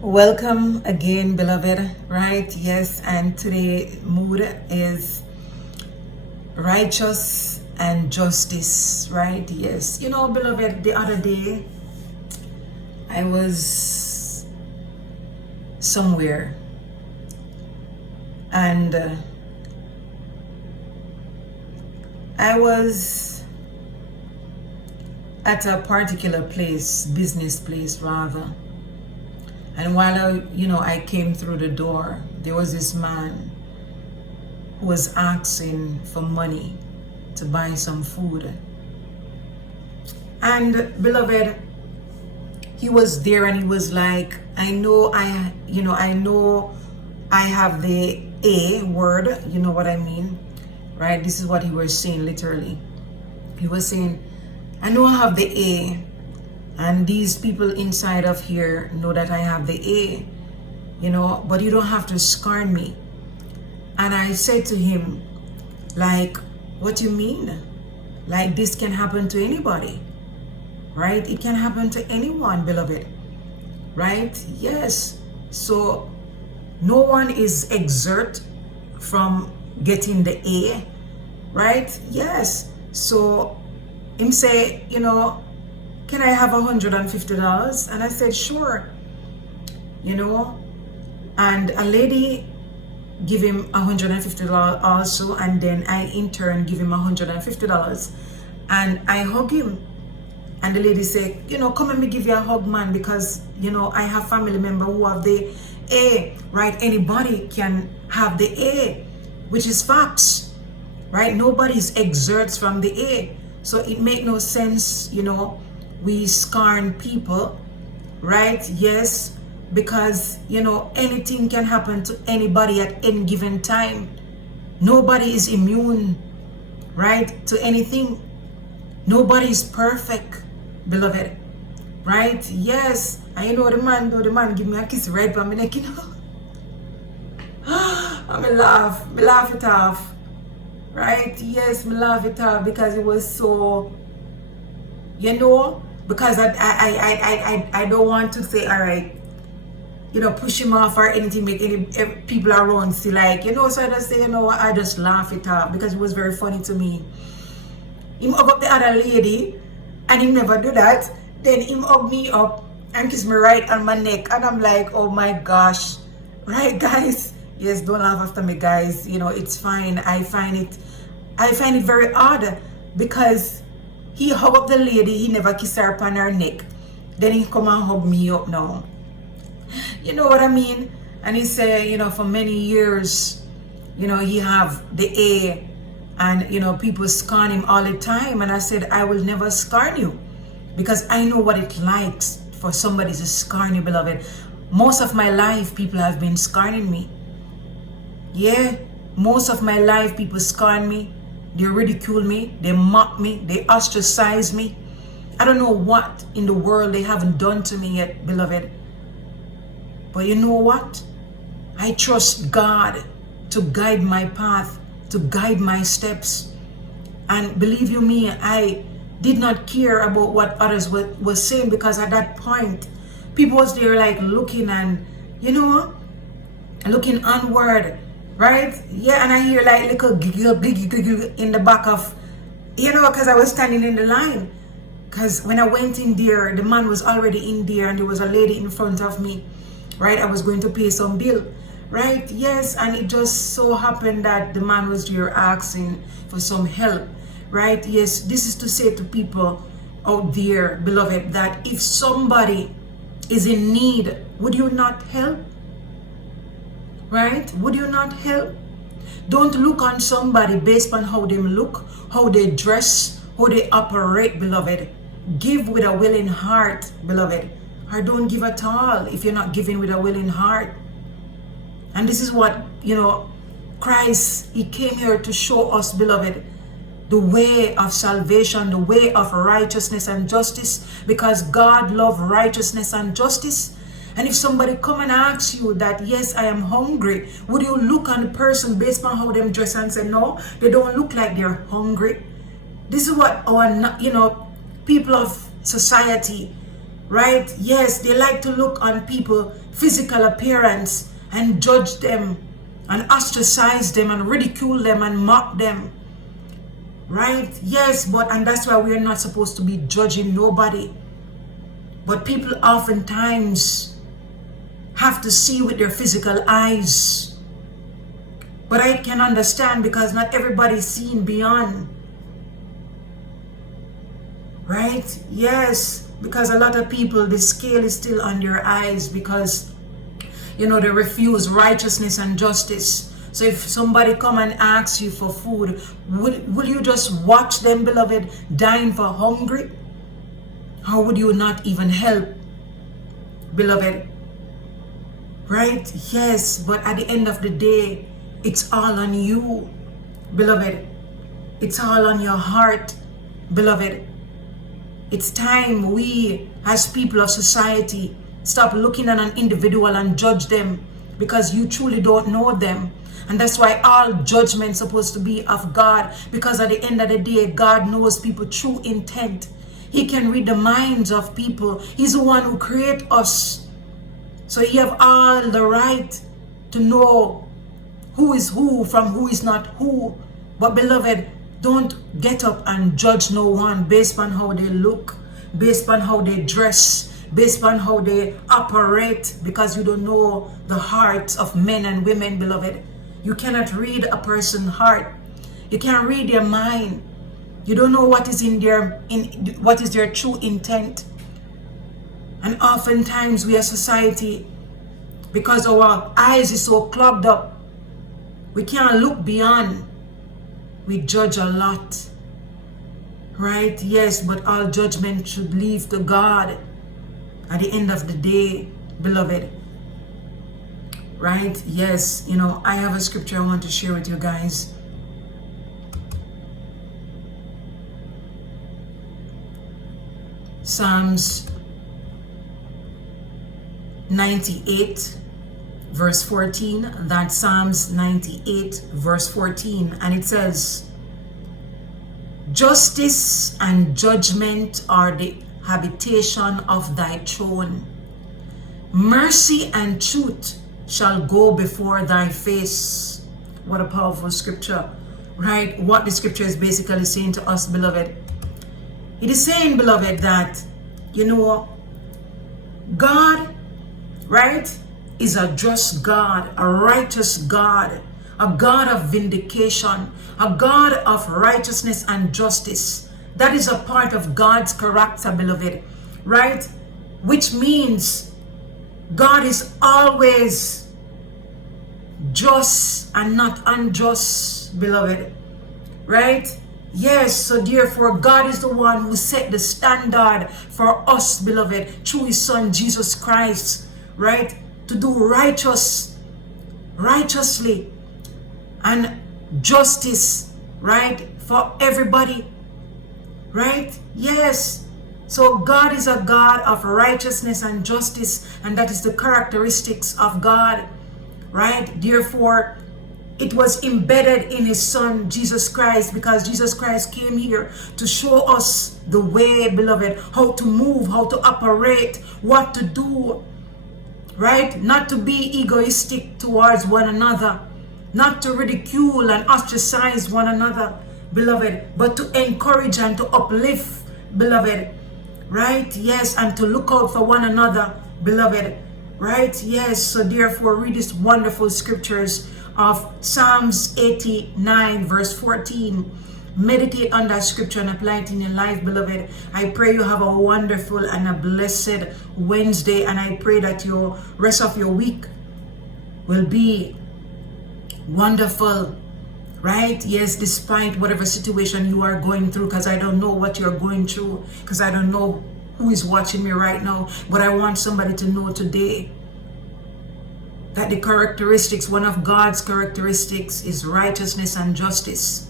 Welcome again, beloved, right? Yes, and today mood is righteous and justice, right? Yes. Beloved, the other day I was somewhere and I was at a particular place, business place rather. And while I came through the door, there was this man who was asking for money to buy some food. And beloved, he was there and he was like, I know I have the A word, you know what I mean, right? This is what he was saying literally. He was saying, I know I have the A, and these people inside of here know that I have the A, but you don't have to scorn me. And I said to him, like, what do you mean? Like, this can happen to anybody, right? It can happen to anyone, beloved, right? Yes. So no one is exempt from getting the A, right? Yes. So him say, can I have $150? And I said, sure. And a lady give him $150 also, and then I in turn give him $150. And I hug him. And the lady said, come and me give you a hug, man, because, I have family member who have the A, right? Anybody can have the A, which is facts, right? Nobody's exerts from the A. So it make no sense, we scorn people, right? Yes, because, anything can happen to anybody at any given time. Nobody is immune, right, to anything. Nobody is perfect, beloved, right? Yes. And the man give me a kiss right by my neck, I laugh it off, right? Yes, me laugh it off because it was so, because I don't want to say, all right, push him off or anything, make any people around see like, so I just say, I just laugh it off because it was very funny to me. Him hug up the other lady and he never do that. Then him hug me up and kiss me right on my neck. And I'm like, oh my gosh. Right, guys? Yes, don't laugh after me, guys. It's fine. I find it very odd because he hug up the lady, he never kiss her upon her neck. Then he come and hug me up now. You know what I mean? And he say, for many years, he have the A, and people scorn him all the time. And I said, I will never scorn you because I know what it likes for somebody to scorn you, beloved. Most of my life, people have been scorning me. Yeah, most of my life, people scorn me. They ridicule me, they mock me, they ostracize me. I don't know what in the world they haven't done to me yet, beloved. But you know what? I trust God to guide my path, to guide my steps. And believe you me, I did not care about what others were saying because at that point, people was there like looking and, looking onward. Right? Yeah, and I hear like little giggle in the back of, because I was standing in the line. Because when I went in there, the man was already in there and there was a lady in front of me. Right? I was going to pay some bill. Right? Yes, and it just so happened that the man was there asking for some help. Right? Yes, this is to say to people out there, beloved, that if somebody is in need, would you not help? Right? Would you not help? Don't look on somebody based on how they look, how they dress, how they operate, beloved. Give with a willing heart, beloved. Or don't give at all if you're not giving with a willing heart. And this is what, Christ, he came here to show us, beloved, the way of salvation, the way of righteousness and justice, because God loves righteousness and justice. And if somebody come and asks you that, yes, I am hungry, would you look on the person based on how them dress and say, no, they don't look like they're hungry? This is what our, people of society right? Yes, they like to look on people physical appearance and judge them and ostracize them and ridicule them and mock them, right? Yes, and that's why we're not supposed to be judging nobody. But people oftentimes have to see with their physical eyes. But I can understand, because not everybody's seeing beyond. Right? Yes, because a lot of people, the scale is still on their eyes, because they refuse righteousness and justice. So if somebody come and asks you for food, will you just watch them, beloved, dying for hungry? Or would you not even help, beloved? Right? Yes, but at the end of the day, it's all on you, beloved. It's all on your heart, beloved. It's time we, as people of society, stop looking at an individual and judge them, because you truly don't know them. And that's why all judgment is supposed to be of God, because at the end of the day, God knows people's true intent. He can read the minds of people. He's the one who created us. So he have all the right to know who is who from who is not who. But beloved, don't get up and judge no one based on how they look, based on how they dress, based on how they operate, because you don't know the hearts of men and women, beloved. You cannot read a person's heart. You can't read their mind. You don't know what is what is their true intent. And oftentimes we as society, because our eyes is so clogged up, we can't look beyond. We judge a lot, right? Yes, but all judgment should leave to God at the end of the day, beloved. Right? Yes, I have a scripture I want to share with you guys. Psalms 98 verse 14. That's Psalms 98 verse 14, and it says, "Justice and judgment are the habitation of thy throne. Mercy and truth shall go before thy face." What a powerful scripture, right? What the scripture is basically saying to us, beloved. It is saying, beloved, that, God, right, is a just God, a righteous God, a God of vindication, a God of righteousness and justice. That is a part of God's character, beloved, right? Which means God is always just and not unjust, beloved, right? Yes, so therefore God is the one who set the standard for us, beloved, through his son Jesus Christ, right? To do righteously and justice, right? For everybody, right? Yes. So God is a God of righteousness and justice, and that is the characteristics of God, right? Therefore, it was embedded in his son, Jesus Christ, because Jesus Christ came here to show us the way, beloved, how to move, how to operate, what to do, right? Not to be egoistic towards one another, not to ridicule and ostracize one another, beloved, but to encourage and to uplift, beloved, right? Yes, and to look out for one another, beloved, right? Yes, so therefore read these wonderful scriptures of Psalms 89 verse 14. Meditate on that scripture and apply it in your life, beloved. I pray you have a wonderful and a blessed Wednesday, and I pray that your rest of your week will be wonderful, right? Yes, despite whatever situation you are going through, because I don't know what you're going through, because I don't know who is watching me right now, but I want somebody to know today that the characteristics, one of God's characteristics, is righteousness and justice.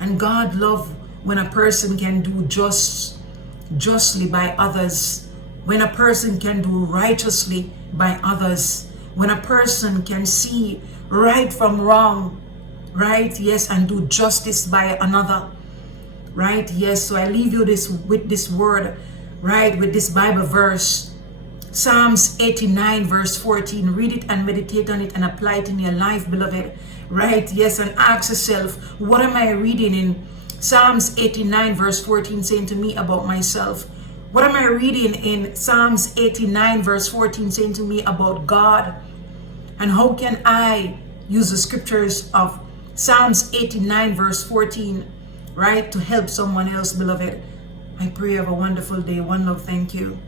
And God loves when a person can do justly by others, when a person can do righteously by others, when a person can see right from wrong, right? Yes, and do justice by another, right? Yes, so I leave you with this word, right, with this Bible verse, Psalms 89 verse 14. Read it and meditate on it and apply it in your life, beloved. Right? Yes, and ask yourself, what am I reading in Psalms 89 verse 14 saying to me about myself? What am I reading in Psalms 89 verse 14 saying to me about God? And how can I use the scriptures of Psalms 89 verse 14, right, to help someone else, beloved? I pray you have a wonderful day. One love. Thank you.